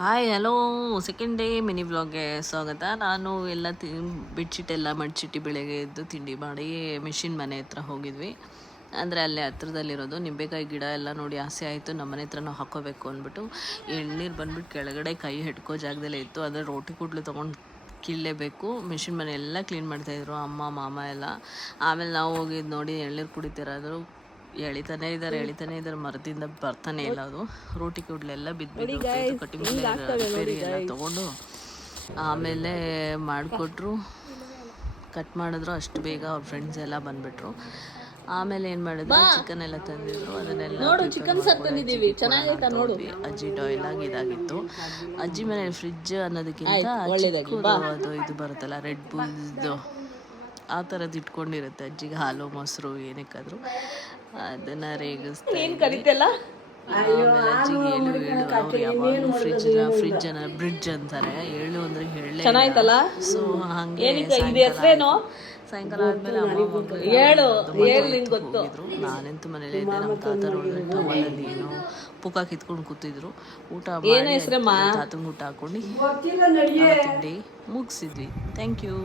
Hi hello, second day mini ವ್ಲಾಗ್ಗೆ ಸ್ವಾಗತ. ನಾನು ಎಲ್ಲ ಬೆಡ್ಶೀಟ್ ಎಲ್ಲ ಮಡ್ಚಿಟ್ಟು ಬೆಳಗ್ಗೆ ಎದ್ದು ತಿಂಡಿ ಮಾಡಿ ಮಿಷಿನ್ ಮನೆ ಹತ್ರ ಹೋಗಿದ್ವಿ. ಅಂದರೆ ಅಲ್ಲೇ ಹತ್ರದಲ್ಲಿರೋದು ನಿಂಬೆಕಾಯಿ ಗಿಡ ಎಲ್ಲ ನೋಡಿ ಆಸೆ ಆಯಿತು. ನಮ್ಮ ಮನೆ ಹತ್ರ ನಾವು ಹಾಕ್ಕೋಬೇಕು ಅಂದ್ಬಿಟ್ಟು ಎಳ್ನೀರು ಬಂದ್ಬಿಟ್ಟು ಕೆಳಗಡೆ ಕೈ ಹಿಡ್ಕೋ ಜಾಗದಲ್ಲೇ ಇತ್ತು. ಅದರ ರೋಟಿ ಕುಡ್ಲು ತೊಗೊಂಡು ಕೀಳಲೇಬೇಕು. ಮಿಷಿನ್ ಮನೆ ಎಲ್ಲ ಕ್ಲೀನ್ ಮಾಡ್ತಾಯಿದ್ರು ಅಮ್ಮ ಮಾಮ ಎಲ್ಲ. ಆಮೇಲೆ ನಾವು ಹೋಗಿದ್ದು ನೋಡಿ ಎಳ್ನೀರು ಕುಡಿತಿರೋದು. ಎಳಿತಾನೆ ಇದ್ದಾರೆ ಮರದಿಂದ ಬರ್ತಾನೆ ಇಲ್ಲ. ಅದು ರೋಟಿ ಕುಡ್ಲೆಲ್ಲ ಬಿದ್ದು ಕಟ್ಟಿಂಗ್ ರಿಪೇರಿ ಎಲ್ಲ ತೊಗೊಂಡು ಆಮೇಲೆ ಮಾಡಿಕೊಟ್ರು, ಕಟ್ ಮಾಡಿದ್ರು. ಅಷ್ಟು ಬೇಗ ಅವ್ರ ಫ್ರೆಂಡ್ಸ್ ಎಲ್ಲ ಬಂದುಬಿಟ್ರು. ಆಮೇಲೆ ಏನು ಮಾಡಿದ್ರು, ಚಿಕನ್ ಎಲ್ಲ ತಂದಿದ್ರು. ಅದನ್ನೆಲ್ಲ ಅಜ್ಜಿ ಟಾಯ್ಲ್ ಆಗಿ ಇದಾಗಿತ್ತು. ಅಜ್ಜಿ ಮನೆ ಫ್ರಿಡ್ಜ್ ಅನ್ನೋದಕ್ಕಿಂತ ಅದು ಇದು ಬರುತ್ತಲ್ಲ ರೆಡ್ ಬುಲ್ದು ಆ ಥರದ್ದು ಇಟ್ಕೊಂಡಿರುತ್ತೆ. ಅಜ್ಜಿಗೆ ಹಾಲು ಮೊಸರು ಏನಕ್ಕಾದರೂ ಅದನ್ನು ರೇಗಿಸ್ತಾ ಆಮೇಲೆ ಅಜ್ಜಿಗೆ ಅವ್ರು ಯಾವಾಗಲೂ ಫ್ರಿಡ್ಜನ್ನು ಬ್ರಿಡ್ಜ್ ಅಂತಾರೆ. ಏಳು ಅಂದರೆ ಹೇಳಲೇ. ಸೊ ಹಾಗೆ ಸಾಯಂಕಾಲ ಆದಮೇಲೆ ಹೋಗಿದ್ರು. ನಾನಂತೂ ಮನೇಲಿ ಇದ್ದೆ. ನಮ್ಮ ತಾತರು ಟವಲಲ್ಲಿ ಏನೋ ಪುಕ್ಕ ಕಿತ್ಕೊಂಡು ಕೂತಿದ್ರು. ಊಟ ಮಾಡಿ ತಾತಂಗೆ ಊಟ ಹಾಕೊಂಡು ತಿಂಡಿ ಮುಗಿಸಿದ್ವಿ. Thank you.